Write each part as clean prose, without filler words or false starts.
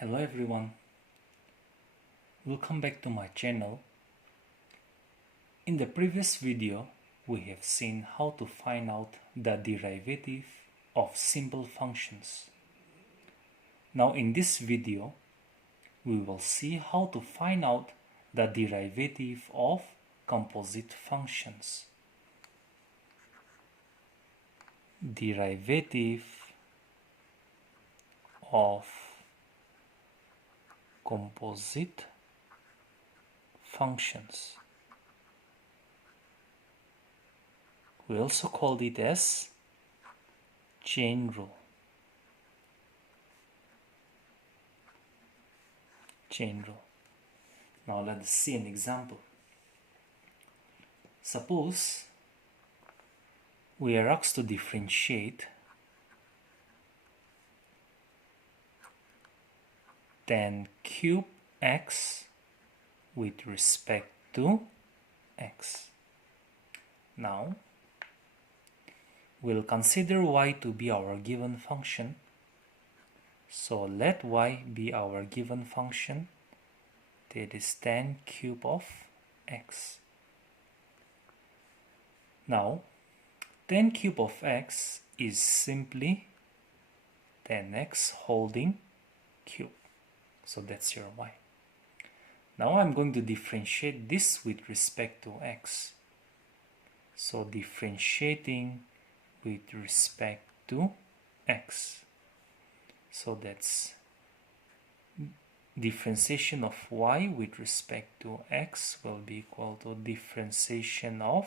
Hello everyone, welcome back to my channel. In the previous video, we have seen how to find out the derivative of simple functions. Now in this video, we will see how to find out the derivative of composite functions. Derivative of composite functions. We also called it as chain rule. Chain rule. Now let us see an example. Suppose we are asked to differentiate tan cube x with respect to x. Now we'll consider y to be our given function. So let y be our given function, that is tan cube of x. Now tan cube of x is simply tan x holding cube. So that's your y. Now I'm going to differentiate this with respect to x. So differentiating with respect to x. So that's differentiation of y with respect to x will be equal to differentiation of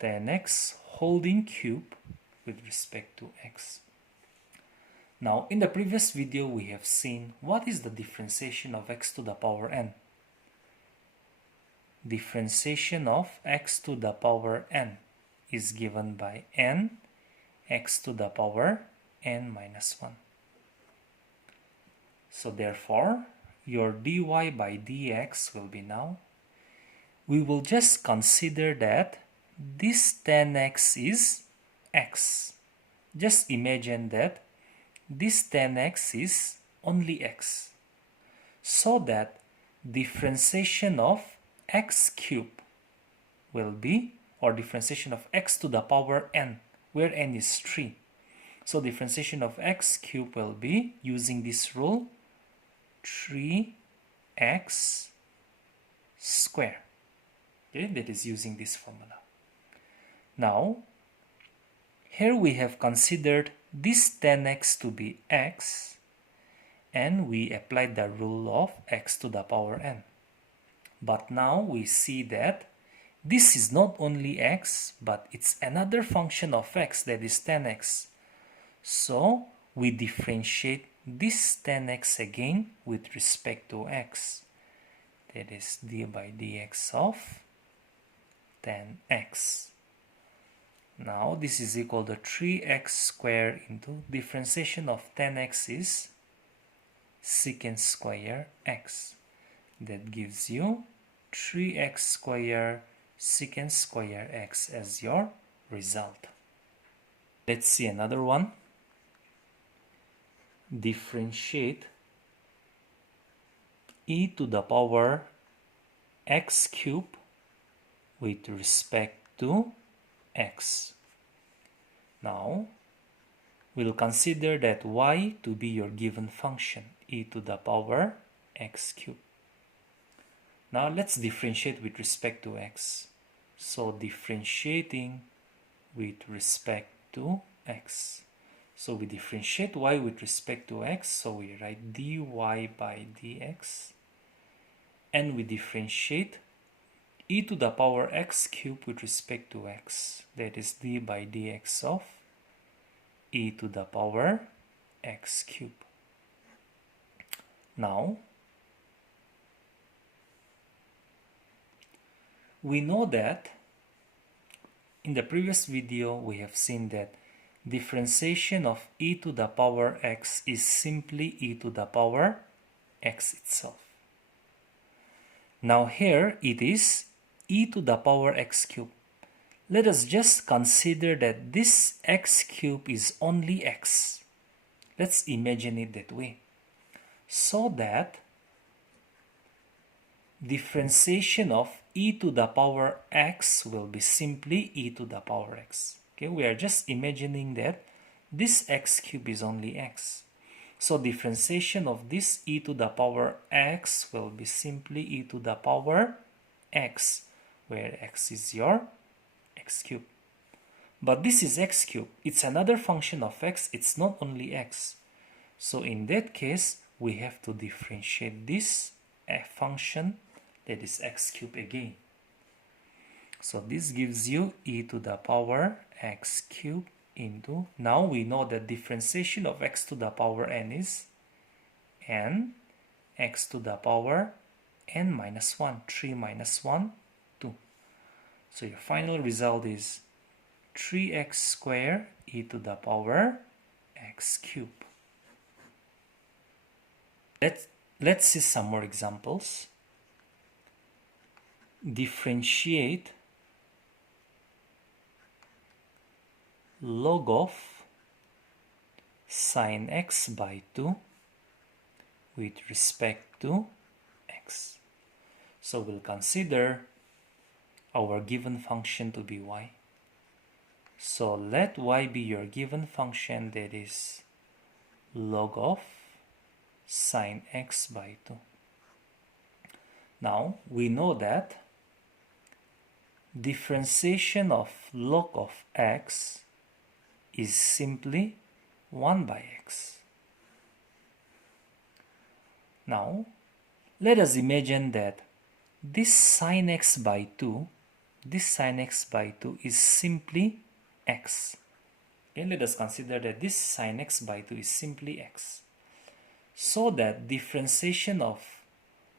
tan x holding cube with respect to x. Now in the previous video we have seen what is the differentiation of x to the power n. Differentiation of x to the power n is given by n x to the power n minus 1. So therefore your dy by dx will be now, we will just consider that this tan x is x. Just imagine that this tan x is only x. So that differentiation of x cube will be, or differentiation of x to the power n, where n is 3. So differentiation of x cube will be, using this rule, 3x square. Okay, that is using this formula. Now here we have considered this tan x to be x, and we applied the rule of x to the power n. But now we see that this is not only x, but it's another function of x, that is tan x. So we differentiate this tan x again with respect to x. That is d by dx of tan x. Now this is equal to 3x squared into differentiation of tan x is secant square x. That gives you 3x squared secant square x as your result. Let's see another one. Differentiate e to the power x cube with respect to x. Now we'll consider that y to be your given function, e to the power x cube. Now let's differentiate with respect to x. So differentiating with respect to x. So we differentiate y with respect to x, so we write dy by dx, and we differentiate e to the power x cube with respect to x, that is d by dx of e to the power x cube. Now we know that in the previous video we have seen that differentiation of e to the power x is simply e to the power x itself. Now here it is e to the power x cube. Let us just consider that this x cube is only x. Let's imagine it that way. So that differentiation of e to the power x will be simply e to the power x. Okay, we are just imagining that this x cube is only x. So differentiation of this e to the power x will be simply e to the power x, where x is your x cube. But this is x cube. It's another function of x. It's not only x. So in that case, we have to differentiate this function, that is x cube again. So this gives you e to the power x cube into, now we know that differentiation of x to the power n is n, x to the power n minus 1, 3 minus 1, 2. So your final result is 3x squared e to the power x cube. Let's see some more examples. Differentiate log of sine x by 2 with respect to x. So we'll consider our given function to be y. So let y be your given function, that is log of sine x by 2. Now we know that differentiation of log of x is simply 1 by x. Now let us imagine that this sine x by 2, is simply x. Okay, let us consider that this sine x by 2 is simply x. So that differentiation of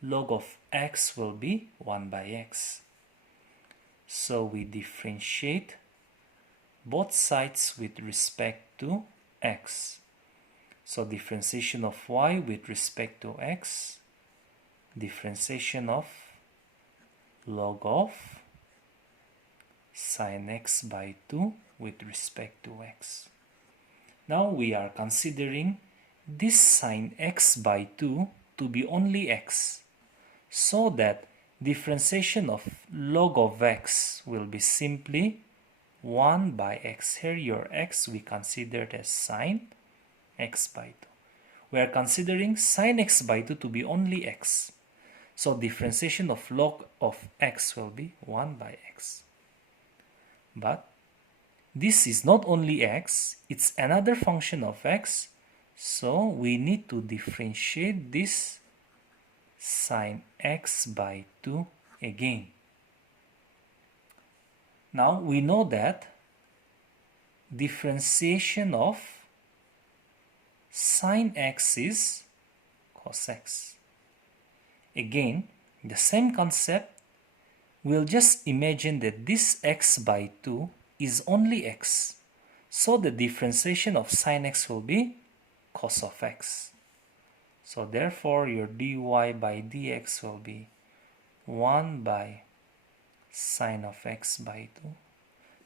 log of x will be 1 by x. So we differentiate both sides with respect to x. So differentiation of y with respect to x, differentiation of log of sine x by 2 with respect to x. Now we are considering this sine x by 2 to be only x, so that differentiation of log of x will be simply 1 by x. Here your x we considered as sine x by 2. We are considering sine x by 2 to be only x. So differentiation of log of x will be 1 by x. But this is not only x, it's another function of x. So we need to differentiate this sine x by 2 again. Now we know that differentiation of sine x is cos x. Again, the same concept, we'll just imagine that this x by 2 is only x. So the differentiation of sine x will be cos of x. So therefore your dy by dx will be 1 by sine of x by 2.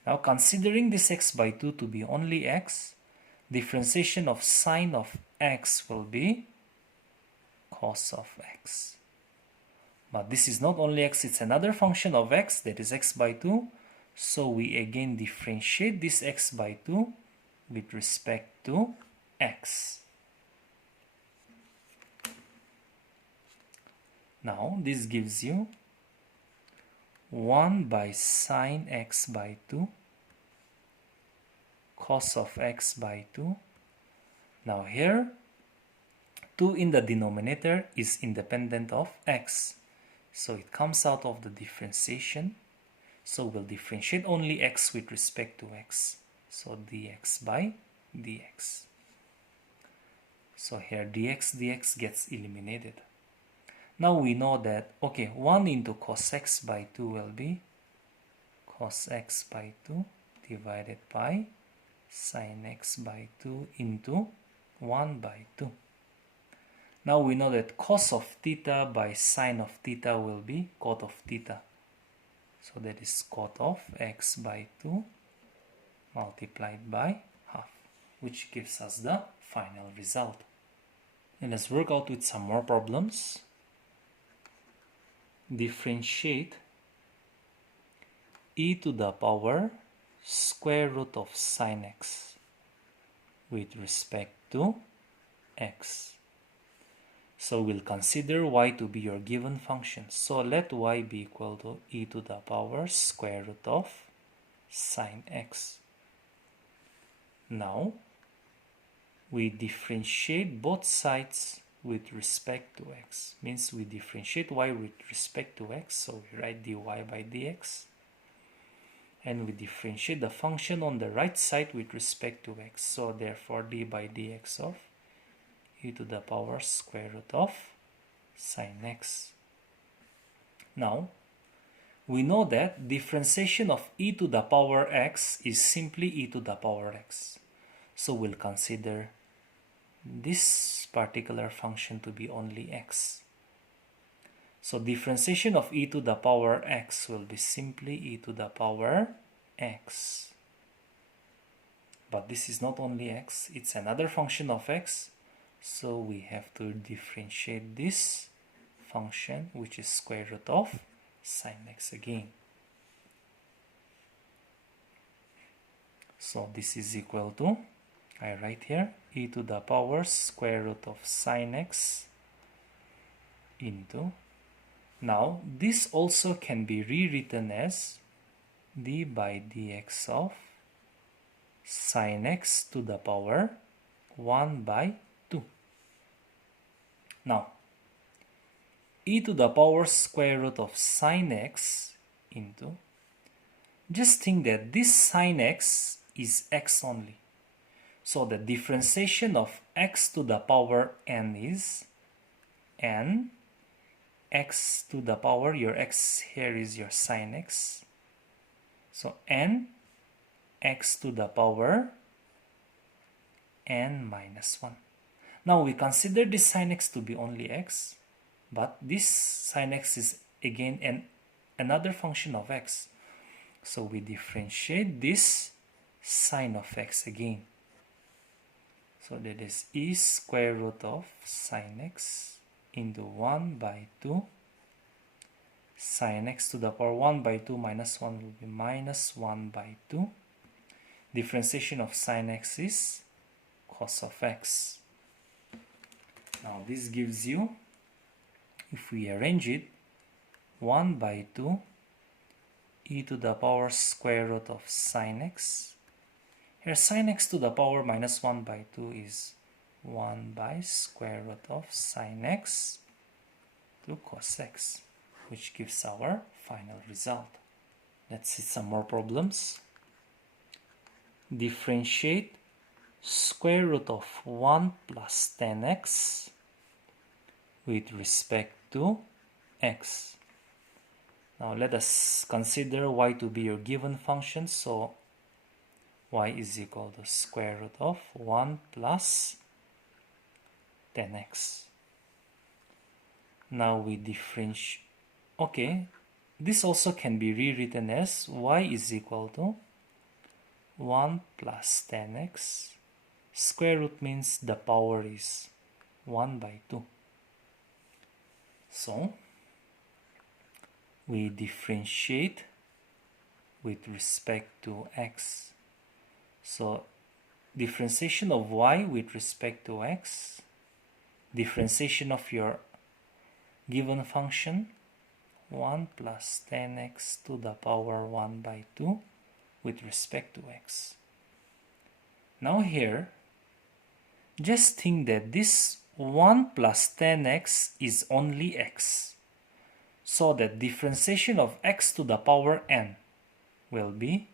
Now considering this x by 2 to be only x, differentiation of sine of x will be cos of x. But this is not only x, it's another function of x, that is x by 2. So we again differentiate this x by 2 with respect to x. Now this gives you 1 by sine x by 2 cos of x by 2. Now here 2 in the denominator is independent of x. So it comes out of the differentiation. So we'll differentiate only x with respect to x. So dx by dx. So here dx gets eliminated. Now we know that, okay, 1 into cos x by 2 will be cos x by 2 divided by sin x by 2 into 1 by 2. Now we know that cos of theta by sin of theta will be cot of theta. So that is cot of x by 2 multiplied by half, which gives us the final result. And let's work out with some more problems. Differentiate e to the power square root of sine x with respect to x. So we'll consider y to be your given function. So let y be equal to e to the power square root of sine x. Now we differentiate both sides with respect to x. Means we differentiate y with respect to x. So we write dy by dx. And we differentiate the function on the right side with respect to x. So therefore d by dx of e to the power square root of sine x. Now we know that differentiation of e to the power x is simply e to the power x. So we'll consider this particular function to be only x. So differentiation of e to the power x will be simply e to the power x. But this is not only x, it's another function of x. So we have to differentiate this function, which is square root of sine x again. So this is equal to, I write here, e to the power square root of sine x into, now this also can be rewritten as d by dx of sine x to the power 1 by 2. Now e to the power square root of sine x into, just think that this sine x is x only. So the differentiation of x to the power n is n, x to the power, your x here is your sine x. So n x to the power n minus 1. Now we consider this sine x to be only x, but this sine x is again another function of x. So we differentiate this sine of x again. So that is e square root of sine x into 1 by 2 sine x to the power 1 by 2 minus 1 will be minus 1 by 2. Differentiation of sine x is cos of x. Now this gives you, if we arrange it, 1 by 2 e to the power square root of sine x. Here sine x to the power minus 1 by 2 is 1 by square root of sine x to cos x, which gives our final result. Let's see some more problems. Differentiate square root of 1 plus 10x with respect to x. Now let us consider y to be your given function. So y is equal to square root of 1 plus 10x. Now we differentiate. Okay, this also can be rewritten as y is equal to 1 plus 10x. Square root means the power is 1 by 2. So we differentiate with respect to x. So differentiation of y with respect to x, differentiation of your given function 1 plus 10x to the power 1 by 2 with respect to x. Now here, just think that this 1 plus 10x is only x. So that differentiation of x to the power n will be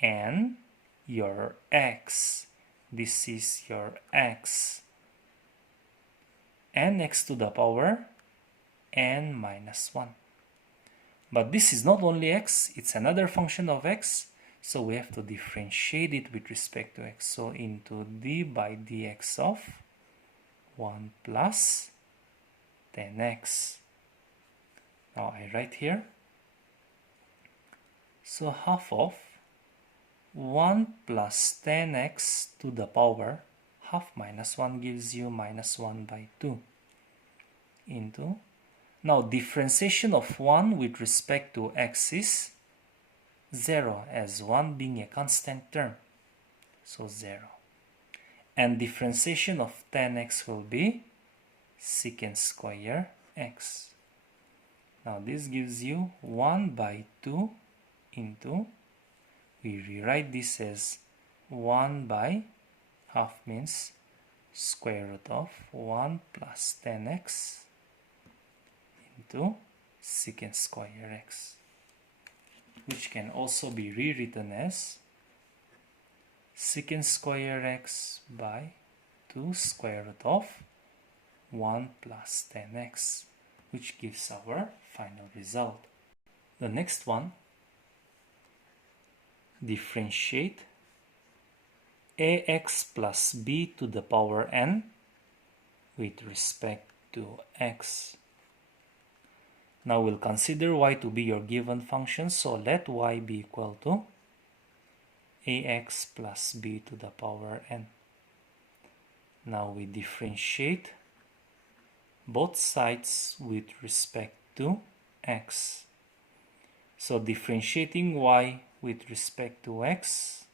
n your x. This is your x. Nx to the power n minus 1. But this is not only x, it's another function of x. So we have to differentiate it with respect to x. So into d by dx of 1 plus 10x. Now I write here. So half of 1 plus 10x to the power, half minus 1 gives you minus 1 by 2 into, now differentiation of 1 with respect to x is 0, as 1 being a constant term, so 0. And differentiation of 10x will be secant square x. Now this gives you 1 by 2 into, we rewrite this as 1 by half means square root of 1 plus 10x into secant square x, which can also be rewritten as secant square x by 2 square root of 1 plus 10x, which gives our final result. The next one, differentiate ax plus b to the power n with respect to x. Now we'll consider y to be your given function, so let y be equal to ax plus b to the power n. Now we differentiate both sides with respect to x. So differentiating y with respect to x,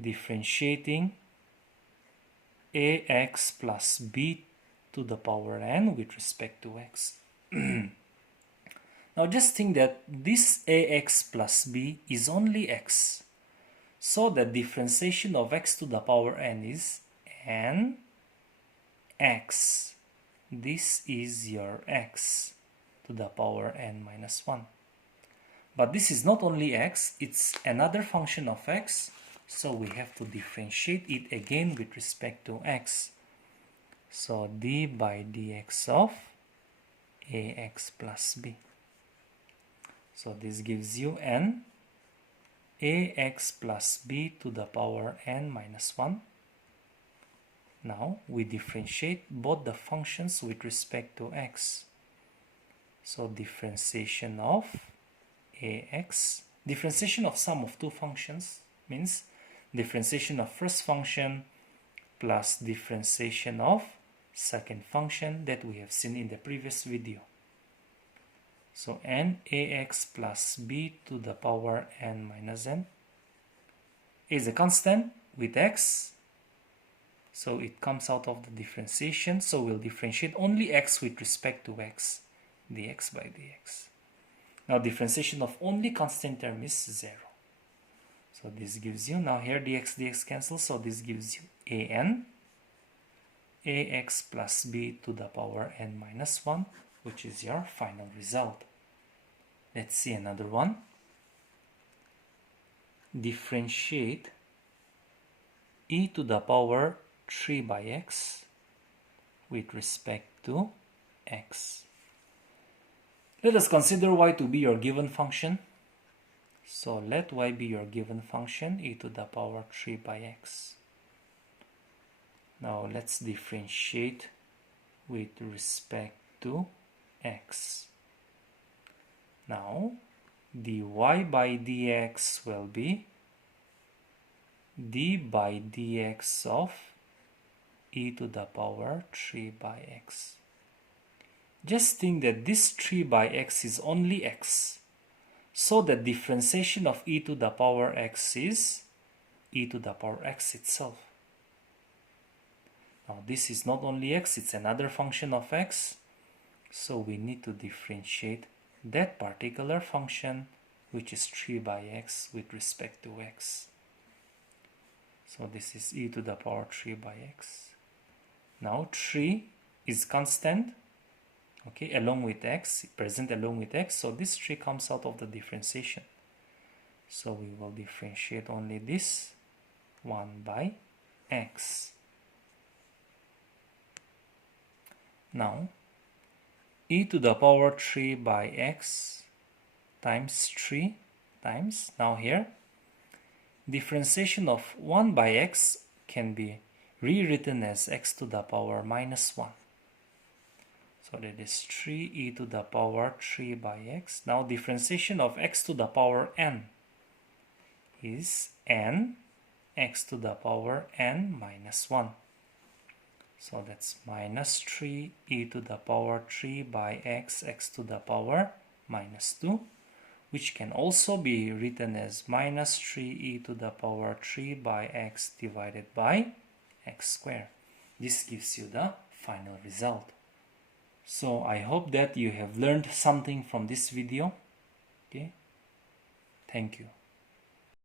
differentiating ax plus b to the power n with respect to x. Now just think that this ax plus b is only x. So the differentiation of x to the power n is n x. This is your x to the power n minus 1. But this is not only x, it's another function of x. So we have to differentiate it again with respect to x. So d by dx of ax plus b. So this gives you n ax plus b to the power n minus 1. Now we differentiate both the functions with respect to x. So differentiation of ax, differentiation of sum of two functions means differentiation of first function plus differentiation of second function that we have seen in the previous video. So n ax plus b to the power n minus n is a constant with x, so it comes out of the differentiation. So we'll differentiate only x with respect to x, dx by dx. Now differentiation of only constant term is 0. So this gives you, now here dx cancels, so this gives you an ax plus b to the power n minus 1, which is your final result. Let's see another one. Differentiate e to the power 3 by x with respect to x. Let us consider y to be your given function. So let y be your given function, e to the power 3 by x. Now let's differentiate with respect to x. Now dy by dx will be d by dx of e to the power 3 by x. Just think that this 3 by x is only x. So the differentiation of e to the power x is e to the power x itself. Now this is not only x, it's another function of x. So we need to differentiate that particular function, which is 3 by x, with respect to x. So this is e to the power 3 by x. Now 3 is constant, okay, along with x, present along with x. So this 3 comes out of the differentiation. So we will differentiate only this 1 by x. Now e to the power 3 by x times 3 times, now here differentiation of 1 by x can be rewritten as x to the power minus 1. So that is 3 e to the power 3 by x. Now differentiation of x to the power n is n x to the power n minus 1. So that's minus 3 e to the power 3 by x to the power minus 2, which can also be written as minus 3 e to the power 3 by x divided by x squared. This gives you the final result. So I hope that you have learned something from this video. Okay, thank you.